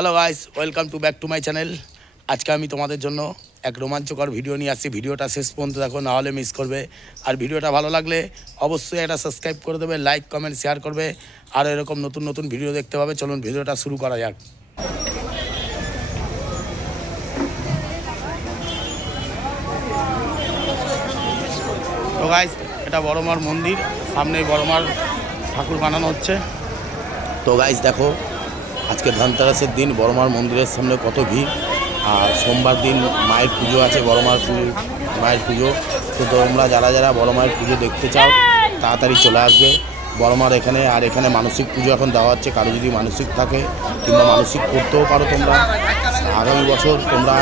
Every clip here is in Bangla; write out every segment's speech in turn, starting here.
Hello guys, welcome to back to my channel. আজকে আমি তোমাদের জন্য এক রোমাঞ্চকর ভিডিও নিয়ে আসছি। ভিডিওটা শেষ পর্যন্ত দেখো, না হলে মিস করবে। আর ভিডিওটা ভালো লাগলে অবশ্যই একটা সাবস্ক্রাইব করে দেবে, লাইক কমেন্ট শেয়ার করবে। আর এরকম নতুন নতুন ভিডিও দেখতে পাবে। চলুন ভিডিওটা শুরু করা যাক। তো গাইস, এটা বড়মার মন্দির, সামনে বড়মার ঠাকুর বানানো হচ্ছে। তো গাইস দেখো, আজকে ধনতেরাসের দিন বড়মার মন্দিরের সামনে কত ভিড়। আর সোমবার দিন মায়ের পুজো আছে, বড়মার মায়ের পুজো। তো তোমরা যারা যারা বড় মায়ের পুজো দেখতে চাও তাড়াতাড়ি চলে আসবে বড়মার এখানে। আর এখানে মানসিক পুজো এখন দেওয়া হচ্ছে। কারো যদি মানসিক থাকে কিংবা মানসিক করতেও পারো তোমরা, আগামী বছর তোমরা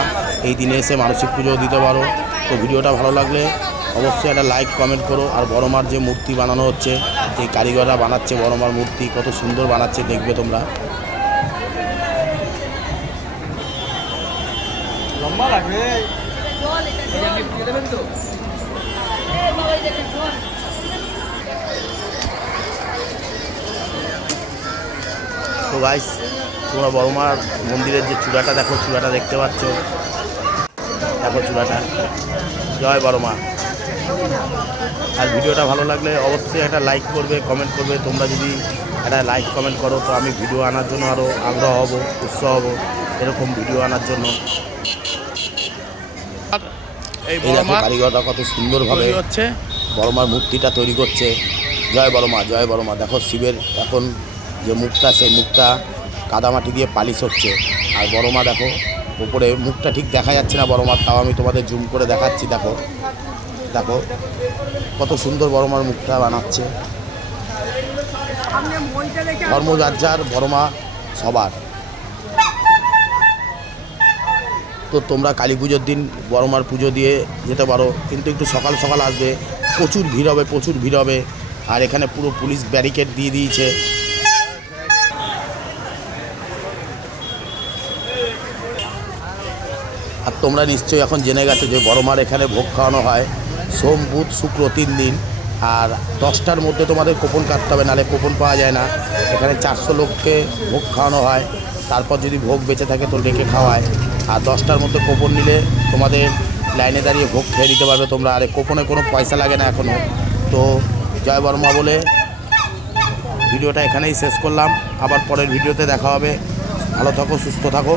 এই দিনে এসে মানসিক পুজো দিতে পারো। তো ভিডিওটা ভালো লাগলে অবশ্যই একটা লাইক কমেন্ট করো। আর বড়মার যে মূর্তি বানানো হচ্ছে, এই কারিগররা বানাচ্ছে বড়মার মূর্তি, কত সুন্দর বানাচ্ছে দেখবে তোমরা। লম্বা লাগবে তো গাইস, তোমরা বড়মার মন্দিরের যে চূড়াটা দেখো, চূড়াটা দেখতে পাচ্ছ, দেখো চূড়াটা। জয় বড়মা। আর ভিডিওটা ভালো লাগলে অবশ্যই একটা লাইক করবে, কমেন্ট করবে। তোমরা যদি একটা লাইক কমেন্ট করো তো আমি ভিডিও আনার জন্য আরও আগ্রহ হব, উৎসাহ হব এরকম ভিডিও আনার জন্য। এই কারিগরটা কত সুন্দরভাবে হচ্ছে বড়মার মূর্তিটা তৈরি করছে। জয় বড়মা, জয় বড়মা। দেখো শিবের এখন যে মুখটা, সেই মুখটা কাদামাটি দিয়ে পালিশ হচ্ছে। আর বড়মা দেখো উপরে মুখটা ঠিক দেখা যাচ্ছে না বড়মার, তাও আমি তোমাদের জুম করে দেখাচ্ছি। দেখো দেখো কত সুন্দর বড়মার মুখটা বানাচ্ছে। ধর্ম যার যার, বড়মা সবার। তো তোমরা কালী পুজোর দিন বড়মার পুজো দিয়ে যেতে পারো, কিন্তু একটু সকাল সকাল আসবে। প্রচুর ভিড় হবে, প্রচুর ভিড় হবে। আর এখানে পুরো পুলিশ ব্যারিকেড দিয়ে দিয়েছে। আর তোমরা নিশ্চয়ই এখন জেনে গেছো যে বড়মার এখানে ভোগ খাওয়ানো হয় সোম বুধ শুক্র 3 দিন। আর 10টার মধ্যে তোমাদের কুপন কাটতে হবে, নাহলে কুপন পাওয়া যায় না। এখানে 400 লোককে ভোগ খাওয়ানো হয়। তারপর যদি ভোগ বেঁচে থাকে তো ডেকে খাওয়ায়। আর 10টার মধ্যে কুপন নিলে তোমাদের লাইনে দাঁড়িয়ে ভোগ খেয়ে দিতে পারবে তোমরা। আর কুপনে কোনো পয়সা লাগে না এখনও। তো জয় বড়মা বলে ভিডিওটা এখানেই শেষ করলাম। আবার পরের ভিডিওতে দেখা হবে। ভালো থাকো, সুস্থ থাকো।